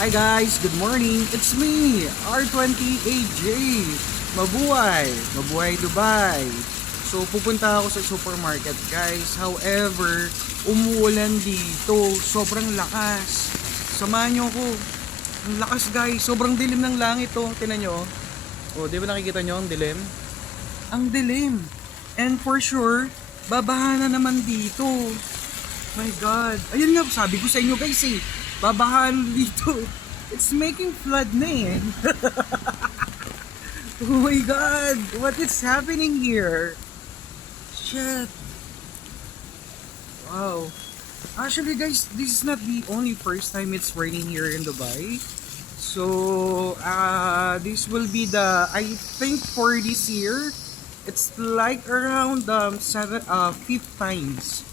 Hi guys, good morning. It's me, R28J. Mabuhay, Mabuhay Dubai. So pupunta ako sa supermarket guys. However, umuulan dito. Sobrang lakas. Samahan nyo ako. Ang lakas guys. Sobrang dilim ng langit to. Tingnan nyo. Oh, di ba nakikita nyo ang dilim? Ang dilim. And for sure, babaha na naman dito. My God. Ayun nga, sabi ko sa inyo guys eh. Babahan dito. It's making flood na eh. Oh my God. What is happening here? Shit. Wow. Actually guys, this is not the only first time it's raining here in Dubai. So, this will be the, I think for this year, it's like around fifth times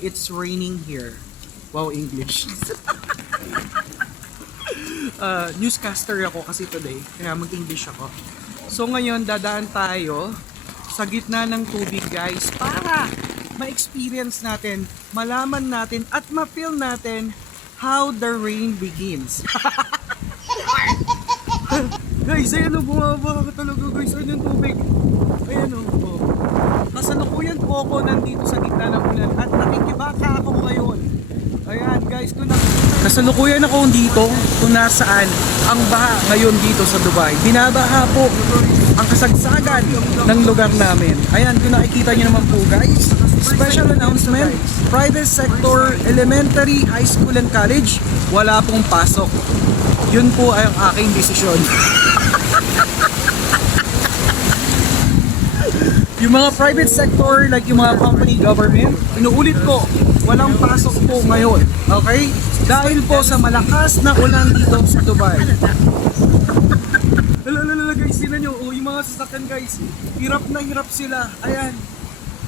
it's raining here. Wow, English. Newscaster ako kasi today, kaya mag-English ako. So ngayon, dadaan tayo sa gitna ng tubig guys para ma-experience natin, malaman natin at ma-feel natin how the rain begins. Guys, ayan o, bumaba ka talaga guys. Ayan yung tubig. Ayan o. Kasalukuyan po ako nandito sa gitna ng ulan at nakikibaka ako ngayon. Ayan guys, kasalukuyan ako dito kung nasaan ang baha ngayon dito sa Dubai. Binabaha po ang kasagsagan ng lugar namin. Ayan, kung nakikita nyo naman po guys, special announcement, private sector, elementary, high school and college, wala pong pasok. Yun po ay ang aking desisyon. Yung mga private sector, like yung mga company, government, inuulit ko, walang pasok po ngayon. Okay? Dahil po sa malakas na ulan dito sa Dubai. Lalalala guys, tinan nyo, oh, yung mga sasakyan guys, hirap na hirap sila. Ayan,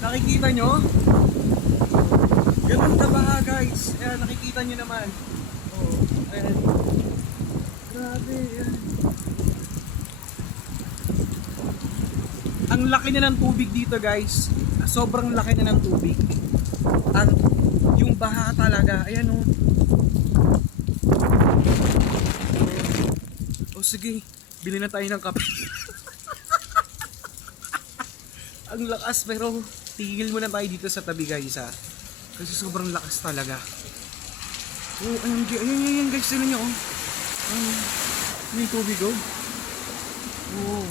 nakikita nyo? Ganun kabaha guys. Ayan, nakikita nyo naman. Oh, ayan. Grabe, ayan. Ang laki na ng tubig dito guys. Sobrang laki na ng tubig. Yung baha talaga. Ayan o. O sige, bili na tayo ng kape. Ang lakas, pero tigil muna tayo dito sa tabi guys ha. Kasi sobrang lakas talaga. Oh, ayan guys, sino nyo oh. May tubig oh. Oh.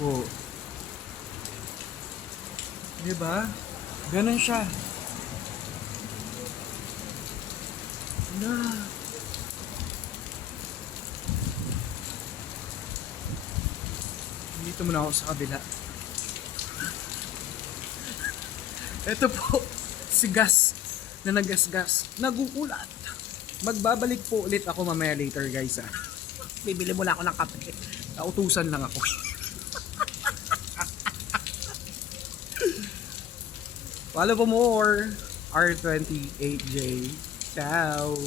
Oh. Diba? Ganun siya. Na. Dito muna ako sa kabila. Ito po, si gas na nagasgas, naguulat. Magbabalik po ulit ako mamaya later guys ha. Bibili muna ako ng kape. Nautusan lang ako. Follow for more, R28J. Ciao!